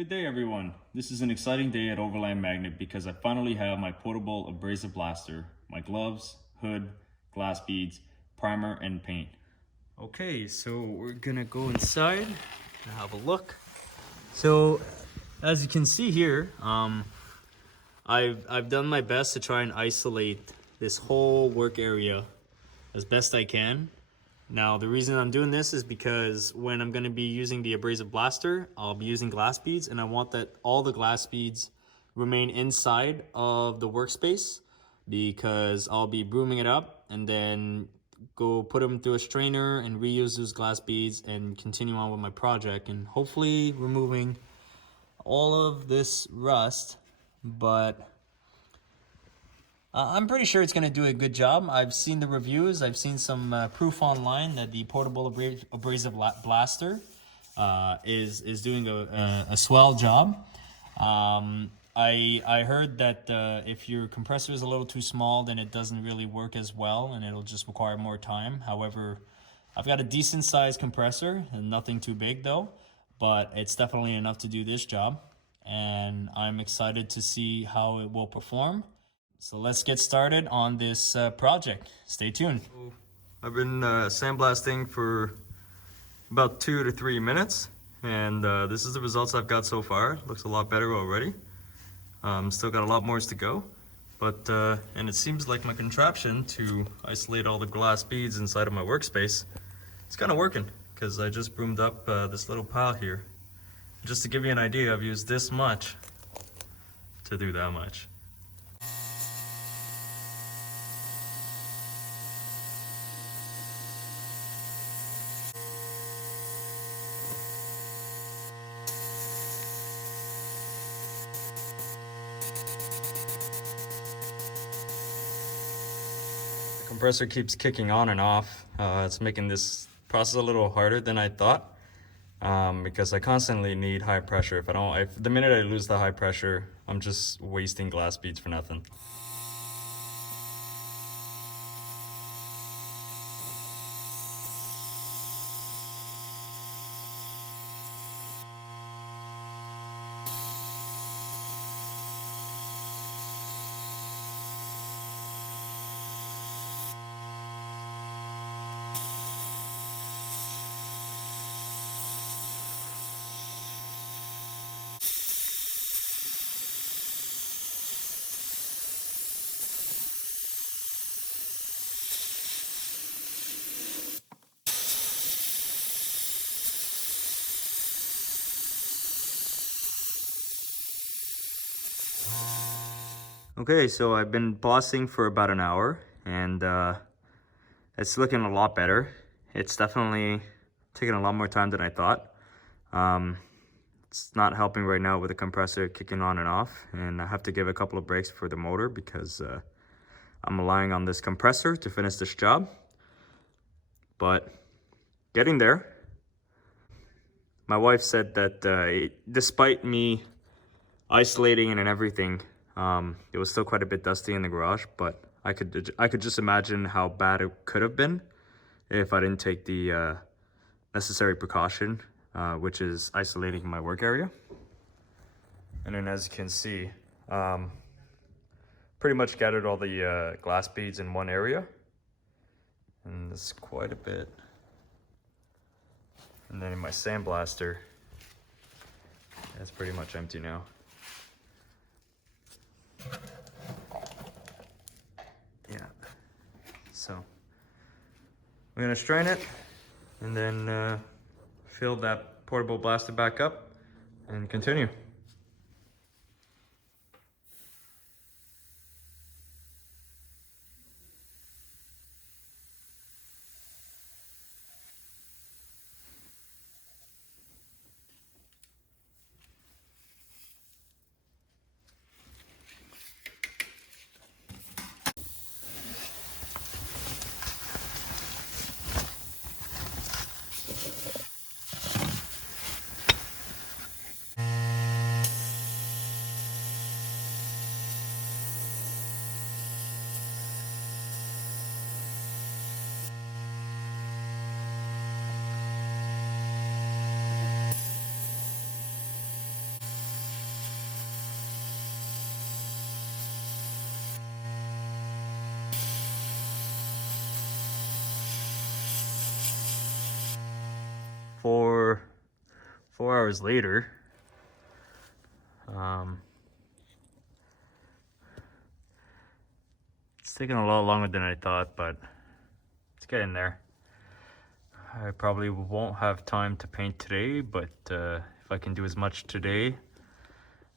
Good day everyone. This is an exciting day at Overland Magnet because I finally have my portable abrasive blaster, my gloves, hood, glass beads, primer, and paint. Okay, so we're gonna go inside and have a look. So as you can see here, I've done my best to try and isolate this whole work area as best I can. Now the reason I'm doing this is because when I'm going to be using the abrasive blaster, I'll be using glass beads, and I want that all the glass beads remain inside of the workspace, because I'll be brooming it up and then go put them through a strainer and reuse those glass beads and continue on with my project, and hopefully removing all of this rust. But I'm pretty sure it's going to do a good job. I've seen the reviews. I've seen some proof online that the portable abrasive blaster is doing a swell job. I heard that if your compressor is a little too small, then it doesn't really work as well and it'll just require more time. However, I've got a decent sized compressor, and nothing too big though, but it's definitely enough to do this job. And I'm excited to see how it will perform. So let's get started on this project. Stay tuned. I've been sandblasting for about 2 to 3 minutes, and this is the results I've got so far. Looks a lot better already. Still got a lot more to go, but and it seems like my contraption to isolate all the glass beads inside of my workspace, it's kind of working, because I just broomed up this little pile here. Just to give you an idea, I've used this much to do that much. Compressor keeps kicking on and off. It's making this process a little harder than I thought, because I constantly need high pressure. If the minute I lose the high pressure, I'm just wasting glass beads for nothing. Okay, so I've been bossing for about an hour, and it's looking a lot better. It's definitely taking a lot more time than I thought. It's not helping right now with the compressor kicking on and off, and I have to give a couple of breaks for the motor because I'm relying on this compressor to finish this job. But getting there. My wife said that despite me isolating it and everything, it was still quite a bit dusty in the garage, but I could just imagine how bad it could have been if I didn't take the necessary precaution, which is isolating my work area. And then, as you can see, pretty much gathered all the glass beads in one area, and there's quite a bit. And then in my sandblaster, it's pretty much empty now. Yeah, so we're gonna strain it and then fill that portable blaster back up and continue. 4 hours later. It's taking a lot longer than I thought, but it's getting there. I probably won't have time to paint today, but if I can do as much today,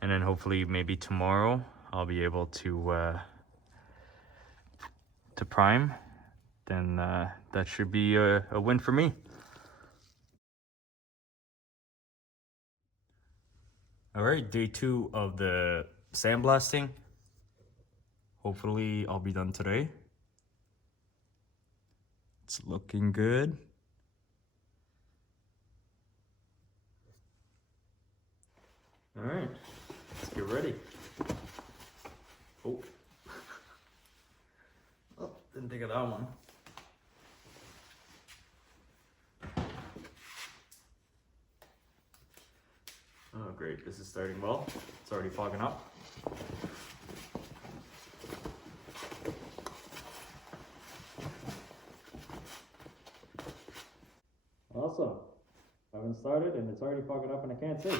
and then hopefully maybe tomorrow, I'll be able to prime, then that should be a win for me. All right, day 2 of the sandblasting. Hopefully I'll be done today. It's looking good. All right, let's get ready. Oh, oh, didn't think of that one. Oh, great, this is starting well. It's already fogging up. Awesome. I haven't started and it's already fogging up and I can't see.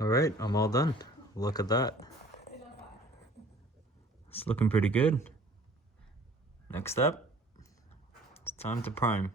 All right, I'm all done. Look at that. It's looking pretty good. Next up, it's time to prime.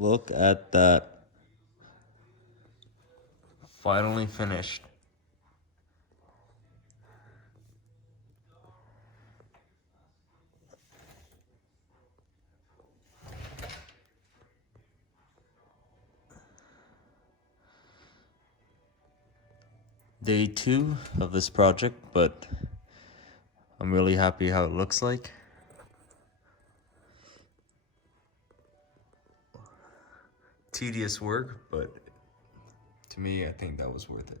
Look at that. Finally finished. Day 2 of this project, but I'm really happy how it looks like. Tedious work, but to me, I think that was worth it.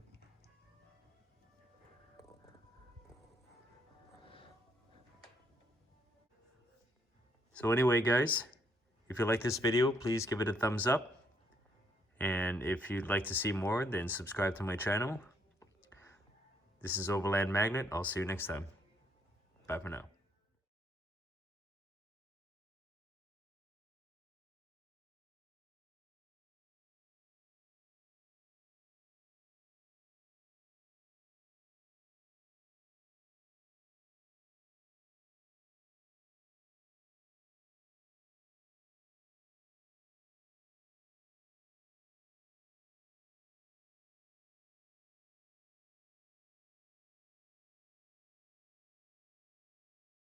So anyway, guys, if you like this video, please give it a thumbs up. And if you'd like to see more, then subscribe to my channel. This is Overland Magnet. I'll see you next time. Bye for now.